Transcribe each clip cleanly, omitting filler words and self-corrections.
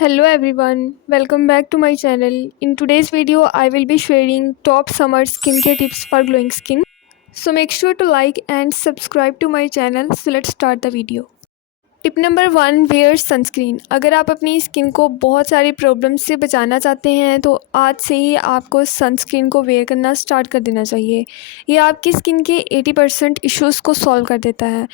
Hello everyone, welcome back to my channel. In today's video, I will be sharing top summer skincare tips for glowing skin. So make sure to like and subscribe to my channel. So let's start the video. Tip number 1, wear sunscreen. अगर आप अपनी skin को बहुत सारी problem से बचाना चाहते हैं तो आज से ही आपको सनस्क्रीन को वेयर करना स्टार्ट कर देना चाहिए। ये आपकी स्किन के 80% इश्यूज़ को सॉल्व कर देता है।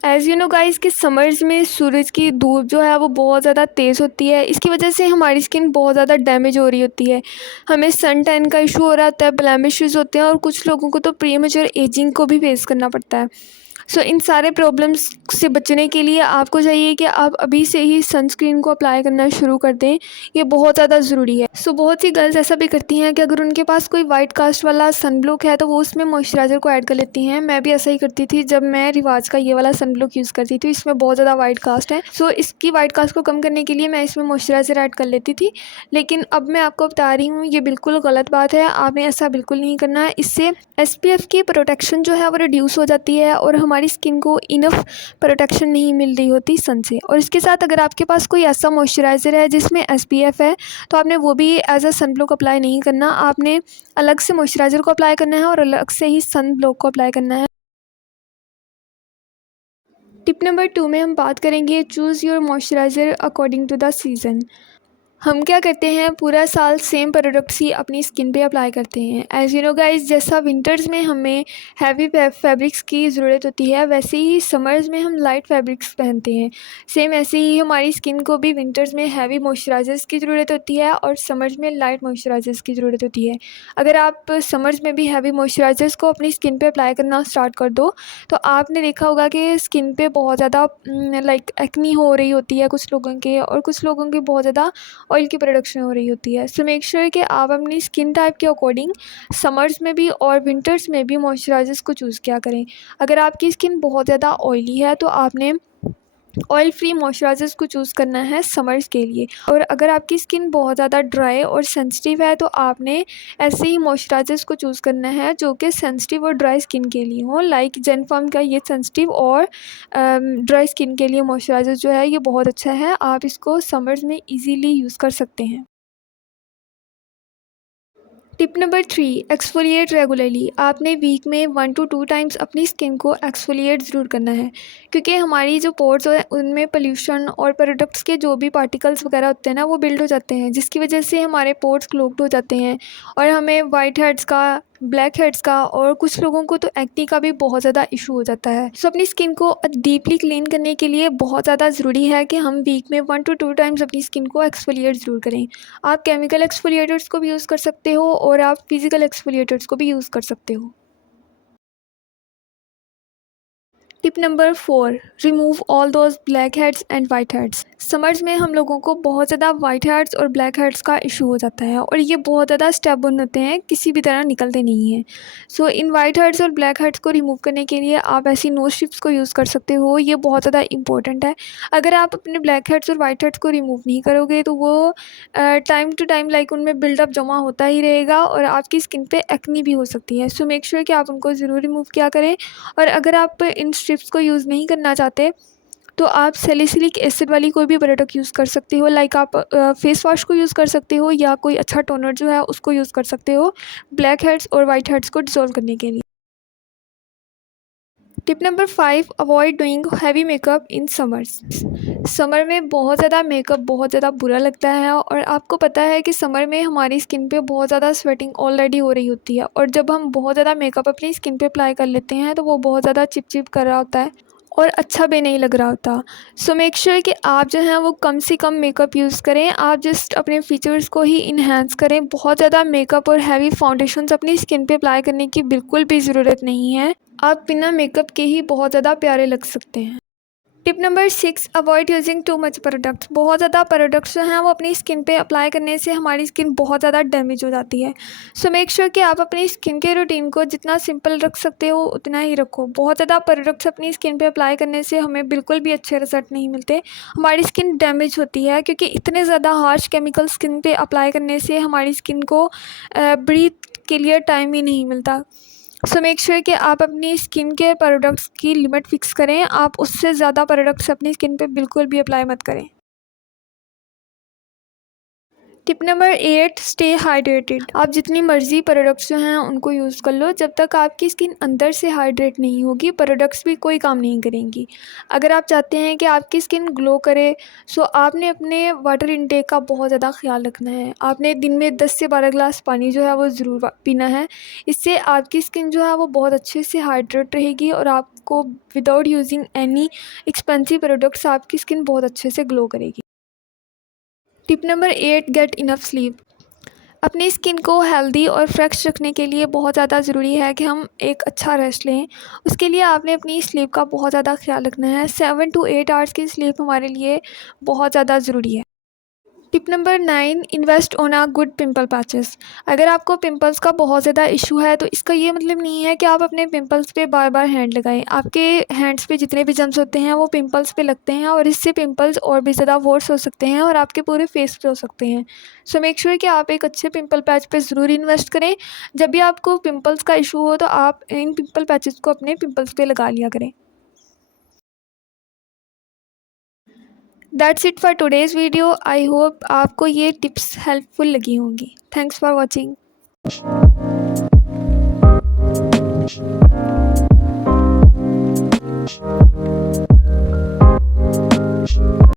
एज़ यू नो गाइस कि समर्स में सूरज की धूप जो है वो बहुत ज़्यादा तेज़ होती है। इसकी वजह से हमारी स्किन बहुत ज़्यादा डैमेज हो रही होती है। हमें सन टैन का इशू हो रहा होता है, ब्लेमिशेस होते हैं और कुछ लोगों को तो प्रीमेच्योर एजिंग को भी फेस करना पड़ता है। सो इन सारे प्रॉब्लम्स से बचने के लिए आपको चाहिए कि आप अभी से ही सनस्क्रीन को अप्लाई करना शुरू कर दें। ये बहुत ज़्यादा ज़रूरी है। सो बहुत सी गर्ल्स ऐसा भी करती हैं कि अगर उनके पास कोई वाइट कास्ट वाला सन ब्लॉक है तो वो उसमें मॉइस्चराइज़र को ऐड कर लेती हैं। मैं भी ऐसा ही करती थी जब मैं रिवाज का ये वाला सन ब्लॉक यूज़ करती थी। इसमें बहुत ज़्यादा वाइट कास्ट है, सो इसकी वाइट कास्ट को कम करने के लिए मैं इसमें मॉइस्चराइज़र ऐड कर लेती थी। लेकिन अब मैं आपको बता रही हूँ ये बिल्कुल गलत बात है। आपने ऐसा बिल्कुल नहीं करना है। इससे SPF की प्रोटेक्शन जो है वो रिड्यूस हो जाती है और हमारी स्किन को इनफ प्रोटेक्शन नहीं मिल रही होती सन से। और इसके साथ अगर आपके पास कोई ऐसा मॉइस्चराइज़र है जिसमें SPF है तो आपने वो भी as a sun block apply नहीं करना। आपने अलग से मॉइस्चराइज़र को अप्लाई करना है और अलग से ही सन ब्लॉक को अप्लाई करना है। टिप नंबर 2 में हम बात करेंगे choose your moisturiser according to the season. हम क्या करते हैं, पूरा साल सेम प्रोडक्ट्स ही अपनी स्किन पे अप्लाई करते हैं। एज़ यू नो गाइस, जैसा विंटर्स में हमें हैवी फैब्रिक्स की ज़रूरत होती है वैसे ही समर्स में हम लाइट फैब्रिक्स पहनते हैं। सेम ऐसे ही हमारी स्किन को भी विंटर्स में हैवी मॉइस्चराइज़र्स की ज़रूरत होती है और समर्स में लाइट मॉइस्चराइज़र्स की ज़रूरत होती है। अगर आप समर्स में भी हैवी मॉइस्चराइज़र्स को अपनी स्किन पे अप्लाई करना स्टार्ट कर दो तो आपने देखा होगा कि स्किन पे बहुत ज़्यादा लाइक एक्नी हो रही होती है कुछ लोगों के, और कुछ लोगों की बहुत ज़्यादा ऑयल की प्रोडक्शन हो रही होती है। सो मेक श्योर कि आप अपनी स्किन टाइप के अकॉर्डिंग समर्स में भी और विंटर्स में भी मॉइस्चराइज़र्स को चूज़ किया करें। अगर आपकी स्किन बहुत ज़्यादा ऑयली है तो आपने ऑयल फ्री मॉइस्चराइज़र्स को चूज़ करना है समर्स के लिए। और अगर आपकी स्किन बहुत ज़्यादा ड्राई और सेंसिटिव है तो आपने ऐसे ही मॉइस्चराइज़र्स को चूज़ करना है जो कि सेंसिटिव और ड्राई स्किन के लिए हो। लाइक जेनफर्म का ये सेंसिटिव और ड्राई स्किन के लिए मॉइस्चराइज़र जो है ये बहुत अच्छा है। आप इसको समर्स में ईज़िली यूज़ कर सकते हैं। Tip number 3, exfoliate regularly. आपने वीक में 1 to 2 टाइम्स अपनी स्किन को एक्सफोलिएट ज़रूर करना है, क्योंकि हमारी जो पोर्स है उनमें पोल्यूशन और प्रोडक्ट्स के जो भी पार्टिकल्स वगैरह होते हैं ना वो बिल्ड हो जाते हैं, जिसकी वजह से हमारे पोर्स क्लोग्ड हो जाते हैं और हमें वाइट हेड्स का, ब्लैक हेड्स का और कुछ लोगों को तो एक्ने का भी बहुत ज़्यादा इशू हो जाता है। सो अपनी स्किन को डीपली क्लीन करने के लिए बहुत ज़्यादा ज़रूरी है कि हम वीक में 1 to 2 टाइम्स अपनी स्किन को एक्सफोलिएट ज़रूर करें। आप केमिकल एक्सफोलिएटर्स को भी यूज़ कर सकते हो और आप फिज़िकल एक्सफोलिएटर्स को भी यूज़ कर सकते हो। Tip number 4, remove all those black heads and white heads. Summers में हम लोगों को बहुत ज़्यादा वाइट हेड्स और ब्लैक हेड्स का इशू हो जाता है और ये बहुत ज़्यादा स्टेबन होते हैं, किसी भी तरह निकलते नहीं हैं। सो इन वाइट हेड्स और ब्लैक हेड्स को रिमूव करने के लिए आप ऐसी नोज स्ट्रिप्स को यूज़ कर सकते हो। ये बहुत ज़्यादा इंपॉर्टेंट है। अगर आप अपने ब्लैक हेड्स और वाइट हेड्स को रिमूव नहीं करोगे तो वो टाइम टू टाइम लाइक उनमें बिल्डअप जमा होता ही रहेगा और आपकी स्किन पे एक्नी भी हो सकती है। सो मेक श्योर कि आप उनको ज़रूर रिमूव किया करें। और अगर आप इन स्ट्रिप्स को यूज़ नहीं करना चाहते तो आप सैलिसिलिक एसिड वाली कोई भी प्रोडक्ट यूज़ कर सकते हो। लाइक आप फेस वॉश को यूज़ कर सकते हो या कोई अच्छा टोनर जो है उसको यूज़ कर सकते हो ब्लैक हेड्स और वाइट हेड्स को डिसॉल्व करने के लिए। Tip number 5, avoid doing heavy makeup in summers. Summer में बहुत ज़्यादा मेकअप बहुत ज़्यादा बुरा लगता है और आपको पता है कि समर में हमारी स्किन पे बहुत ज़्यादा स्वेटिंग ऑलरेडी हो रही होती है और जब हम बहुत ज़्यादा मेकअप अपनी स्किन पे अप्लाई कर लेते हैं तो वो बहुत ज़्यादा चिपचिप कर रहा होता है और अच्छा भी नहीं लग रहा होता। सो मेक श्योर कि आप जो हैं वो कम से कम मेकअप यूज़ करें। आप जस्ट अपने फीचर्स को ही इन्हेंस करें। बहुत ज़्यादा मेकअप और हैवी फाउंडेशंस अपनी स्किन पे अप्लाई करने की बिल्कुल भी ज़रूरत नहीं है। आप बिना मेकअप के ही बहुत ज़्यादा प्यारे लग सकते हैं। Tip number 6, avoid using too much products. बहुत ज़्यादा प्रोडक्ट्स जो हैं वो अपनी स्किन पे अप्लाई करने से हमारी स्किन बहुत ज़्यादा डैमेज हो जाती है। सो मेक श्योर कि आप अपनी स्किन के रूटीन को जितना सिंपल रख सकते हो उतना ही रखो। बहुत ज़्यादा प्रोडक्ट्स अपनी स्किन पे अप्लाई करने से हमें बिल्कुल भी अच्छे रिजल्ट नहीं मिलते। हमारी स्किन डैमेज होती है क्योंकि इतने ज़्यादा हार्श केमिकल स्किन पे अप्लाई करने से हमारी स्किन को ब्रीथ के लिए टाइम ही नहीं मिलता। सो मेक श्योर कि आप अपनी स्किन केयर प्रोडक्ट्स की लिमिट फिक्स करें। आप उससे ज़्यादा प्रोडक्ट्स अपनी स्किन पे बिल्कुल भी अप्लाई मत करें। Tip number 8, stay hydrated. आप जितनी मर्जी प्रोडक्ट्स जो हैं उनको यूज़ कर लो, जब तक आपकी स्किन अंदर से हाइड्रेट नहीं होगी प्रोडक्ट्स भी कोई काम नहीं करेंगी। अगर आप चाहते हैं कि आपकी स्किन ग्लो करे, सो आपने अपने वाटर इनटेक का बहुत ज़्यादा ख्याल रखना है। आपने दिन में 10 से 12 ग्लास पानी जो है वो ज़रूर पीना है। इससे आपकी स्किन जो है वो बहुत अच्छे से हाइड्रेट रहेगी और आपको without using any expensive products आपकी स्किन बहुत अच्छे से ग्लो करेगी। Tip number 8, get enough sleep. अपनी स्किन को हेल्दी और फ्रेश रखने के लिए बहुत ज़्यादा ज़रूरी है कि हम एक अच्छा रेस्ट लें। उसके लिए आपने अपनी स्लीप का बहुत ज़्यादा ख्याल रखना है। 7 to 8 आवर्स की स्लीप हमारे लिए बहुत ज़्यादा ज़रूरी है। Tip number 9, invest on a good pimple patches. अगर आपको पिंपल्स का बहुत ज़्यादा इशू है तो इसका ये मतलब नहीं है कि आप अपने पिंपल्स पे बार बार हैंड लगाएं। आपके हैंड्स पे जितने भी जम्स होते हैं वो पिंपल्स पे लगते हैं और इससे पिंपल्स और भी ज़्यादा वर्स हो सकते हैं और आपके पूरे फेस पे हो सकते हैं। सो मेक श्योर कि आप एक अच्छे पिंपल पैच पे ज़रूर इन्वेस्ट करें। जब भी आपको पिंपल्स का इशू हो तो आप इन पिंपल पैचेस को अपने पिंपल्स पे लगा लिया करें। That's it for today's video. I hope आपको ये टिप्स हेल्पफुल लगी होंगी। Thanks for watching.